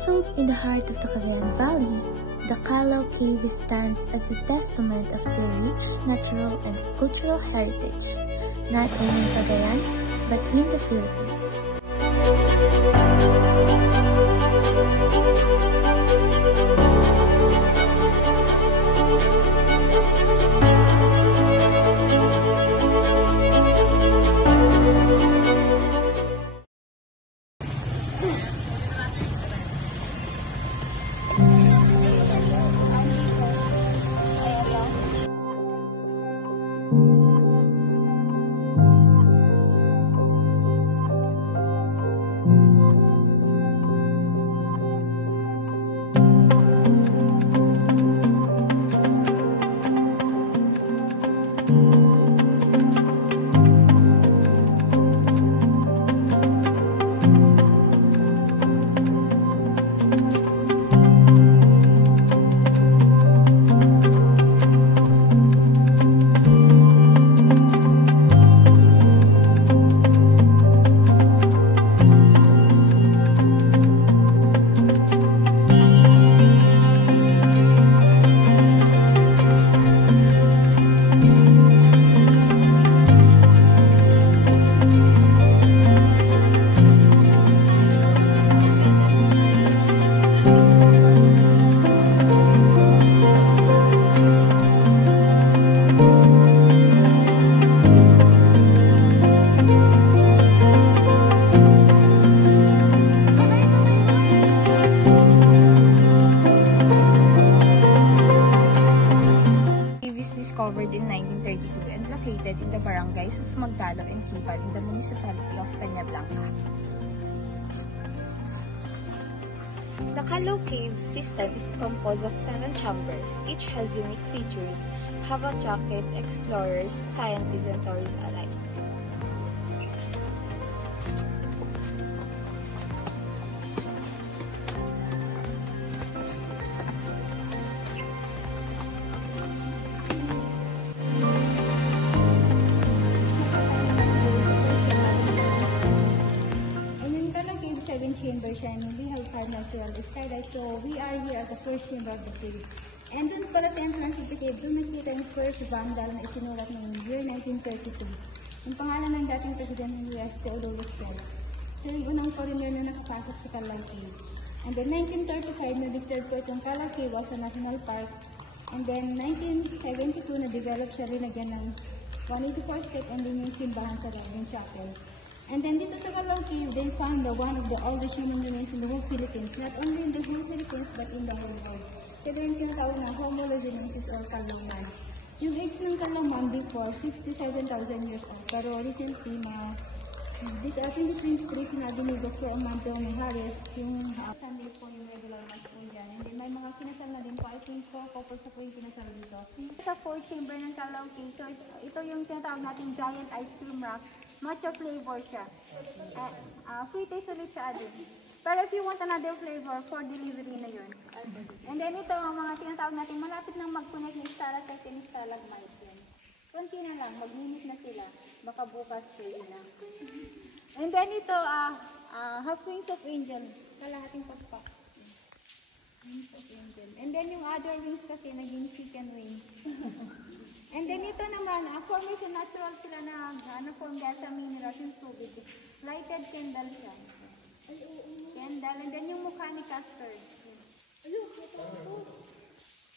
Nestled in the heart of the Cagayan Valley, the Calao Cave stands as a testament of their rich natural and cultural heritage, not only in Cagayan, but in the Philippines. Discovered in 1932 and located in the barangays of Magdalo and Kibal in the municipality of Peñablanca. The Calao Cave system is composed of 7 chambers. Each has unique features, have attracted explorers, scientists, and tourists alike. Chamber siya, and we have 5 natural skylights. So we are here at the first chamber of the cave. And dun pala sa entrance of the cave, dun nakita yung first vandal na isinulat noong year 1932. Yung pangalan ng dating president ng US, Theodore Roosevelt. So yung unang foreigner na nakapasok sa Calao Cave. And then 1935, na-declared po itong Calao Cave as a national park. And then 1972, na-develop siya rin again ng 184 steps, and then yung simbahan sa Loving Chapel. And then dito sa Calao Cave, they found one of the oldest human remains in the whole Philippines. Not only in the whole Philippines, but in the whole world. So yung tinatawag na Homo lozenensis or Calauman. Yung age ng Calauman before, 67,000 years old. Pero recently, this between 3 sinabi ni Dr. Amando Harris, yung Sunday po yung regular month po dyan. And then may mga kinasal na din po. I think 4 couples na po yung kinasal dito. Sa 4th chamber ng Calao Cave, so ito yung tinatawag natin giant ice cream rock. Matcha flavor siya. Free taste ulit siya din. Pero if you want another flavor, for delivery na yun. And then ito, ang mga tinatawag natin, malapit nang mag-connect ni stalactite and stalagmite yan. Konti na lang, mag-minute na sila. Baka bukas pwede na. And then ito, half wings of angel. Kalahating paspak. Wings of angel. And then yung other wings kasi, naging chicken wings. And then ito naman, formation natural sila na form dahil sa minerals yung tubig. Lighted candle siya. Candle. And then yung mukha ni Casper.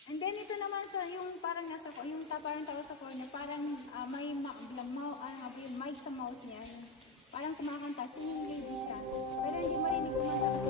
And then ito naman sa yung parang nasa yung parang tawa sa corner, parang may mic sa mouth niya. Parang kumakanta, singing lady siya. Pero hindi marinig kumanta kasi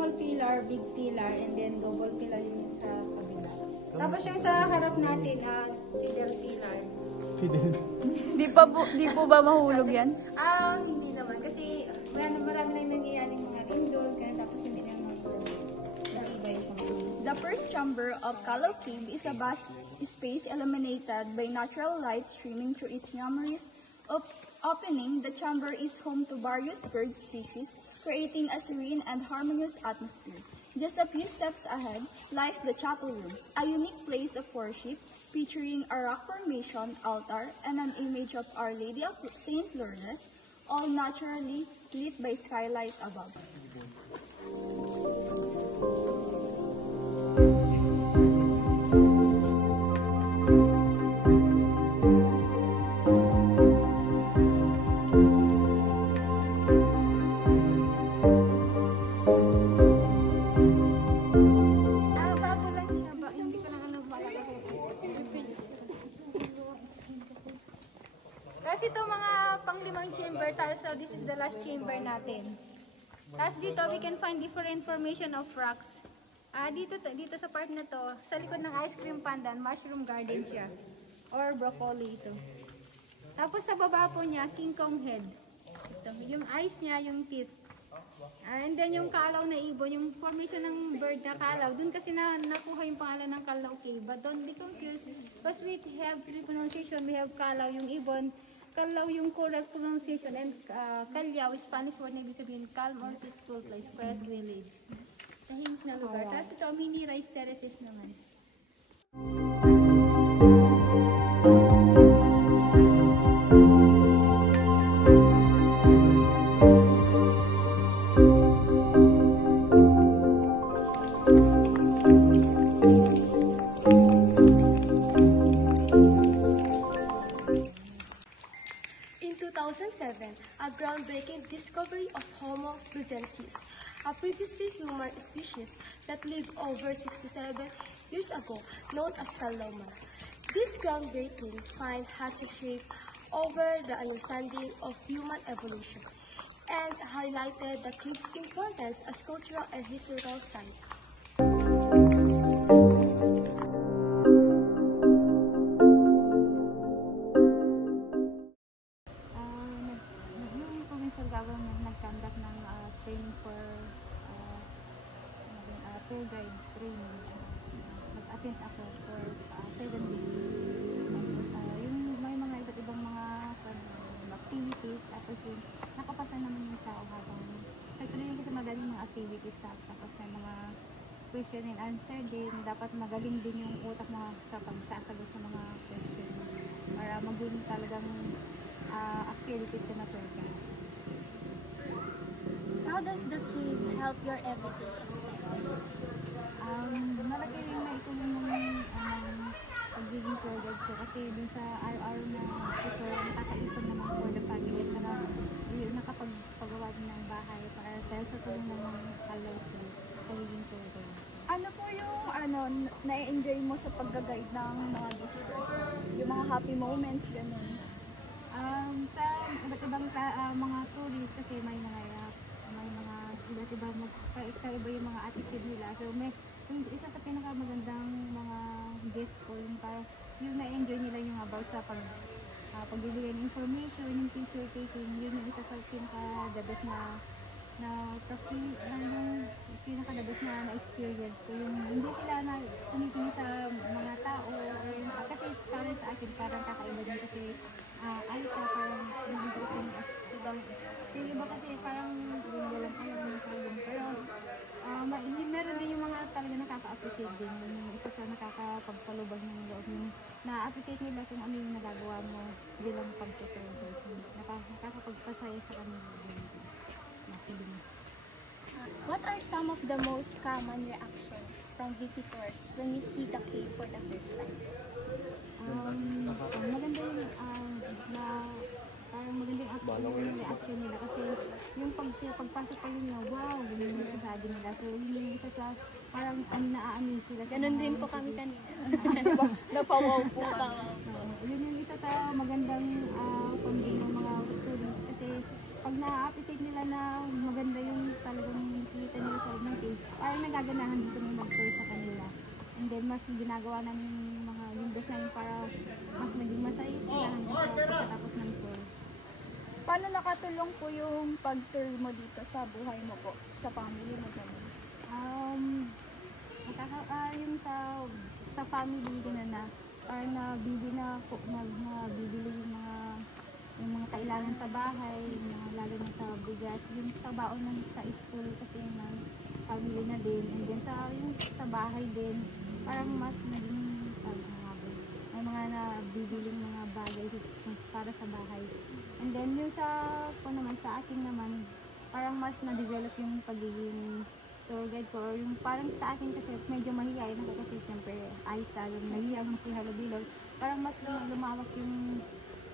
small pillar, big pillar, and then double pillar yung sa kabila. Tapos yung sa harap natin, single pillar. Di po ba mahulog yan? Hindi naman. Kasi marami lang nangyayaring mga lindol, kaya tapos hindi na mahulog. Naiba yung pangulog. The first chamber of Calao Cave is a vast space illuminated by natural light streaming through its numerous opening. The chamber is home to various bird species, creating a serene and harmonious atmosphere. Just a few steps ahead lies the chapel room, a unique place of worship featuring a rock formation altar and an image of Our Lady of St. Lourdes, all naturally lit by skylight above. Tapos ito mga panglimang chamber tayo. So this is the last chamber natin. Tapos dito we can find different formation of rocks. Dito sa part na to, sa likod ng ice cream pandan, mushroom garden siya. Or broccoli ito. Tapos sa baba po niya, king kong head. Ito, yung eyes niya, yung teeth. And then yung kalaw na ibon, yung formation ng bird na kalaw, dun kasi nakuha yung pangalan ng Calao Cave. But don't be confused because we have three pronunciation. We have kalaw yung ibon, kalaw yung correct pronunciation, and kalyaw, Spanish word na ibig sabihin calm or peaceful place, quiet village. Tahimik na lugar. Tapos ito, mini rice terraces naman. In 2007, a groundbreaking discovery of Homo rudzensis, a previously human species that lived over 67 years ago, known as Caloma. This groundbreaking find has reshaped over the understanding of human evolution and highlighted the cave's importance as cultural and historical site. Yung provincial government nag-conduct ng training for tour guide training. Nag-attend ako for 7 days. Yung may mga iba't ibang mga activities, tapos yung nakapasa naman yung tao habang sa training kasi magaling mga activities, tapos may mga question and answer din. Dapat magaling din yung utak na sa pagsasagot sa mga question para maging talagang activities na tour guide. How does the cave help your everyday expenses? Malaki rin na itulong ng pagiging tour guide ko kasi dun sa araw-araw na ito, nakakaipon naman for the family na nakapagpagawa din ng bahay para dahil sa tulong ng Calao Cave, pagiging tour guide. Ano po yung na-enjoy mo sa pag-guide ng mga visitors? Yung mga happy moments, ganun. Sa iba't ibang mga tourists kasi may mga iba't ibang kaiba yung mga attitude nila. So yung isa sa pinakamagandang mga guest ko yung na-enjoy nila yung about sa pagbibigay ng information, yung picture taking, yun yung isa sa pinaka-the best na experience ko. Yung hindi sila na tumitingin sa mga tao kasi parang sa akin parang kakaiba din kasi ay ka parang yung iba kasi parang walang pero meron din yung mga talaga nakaka-appreciate din yung isa sa nakakapagpalubag ng loob yung na-appreciate nila kung ano yung nagagawa mo bilang pag-tutor nakakapagpasaya sa kanila din. What are some of the most common reactions from visitors when you see the cave for the first time? Maganda yung parang maganda yung reaction nila kasi yung pagpasok pa yun na wow, ganun yung sasabi nila. So yun yung isa sa parang na-amaze sila. Ganun din po kami kanina. Napawaw po. Yun yung isa sa magandang pambili ng mga tourists kasi pag na-appreciate nila na maganda yung talagang kita nila sa loob ng cave, parang nagaganahan dito may mag-tour sa kanila. And then, mas ginagawa namin yung design para mas maging masaya sila hanggang sa pagkatapos ng tour. Paano nakatulong po yung pag-tour mo dito sa buhay mo po, sa family mo ganun? Yung sa family din na nabibili yung mga kailangan sa bahay, lalo na sa bigas, yung sa baon ng sa school kasi ng family na din, and then sa bahay din, parang mas naging may mga nabibiling mga bagay para sa bahay. And then yung sa akin naman, parang mas na-develop yung pagiging tour guide ko, or yung parang sa akin kasi medyo mahihayin ako kasi syempre ay talagang nahihiya ako sa halabilog, parang mas lumawak yung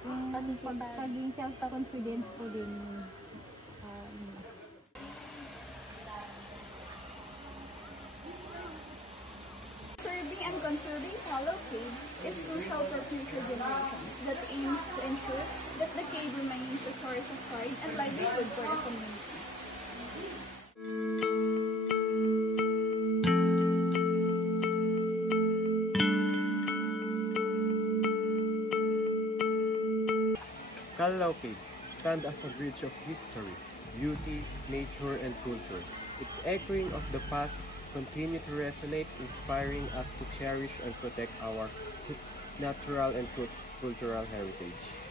pagiging self-confidence ko din. Preserving and conserving Hollow Cave is crucial for future generations that aims to ensure that the cave remains a source of pride and livelihood for the community. Kalaw Cave stands as a bridge of history, beauty, nature, and culture. Its echoing of the past continue to resonate, inspiring us to cherish and protect our natural and cultural heritage.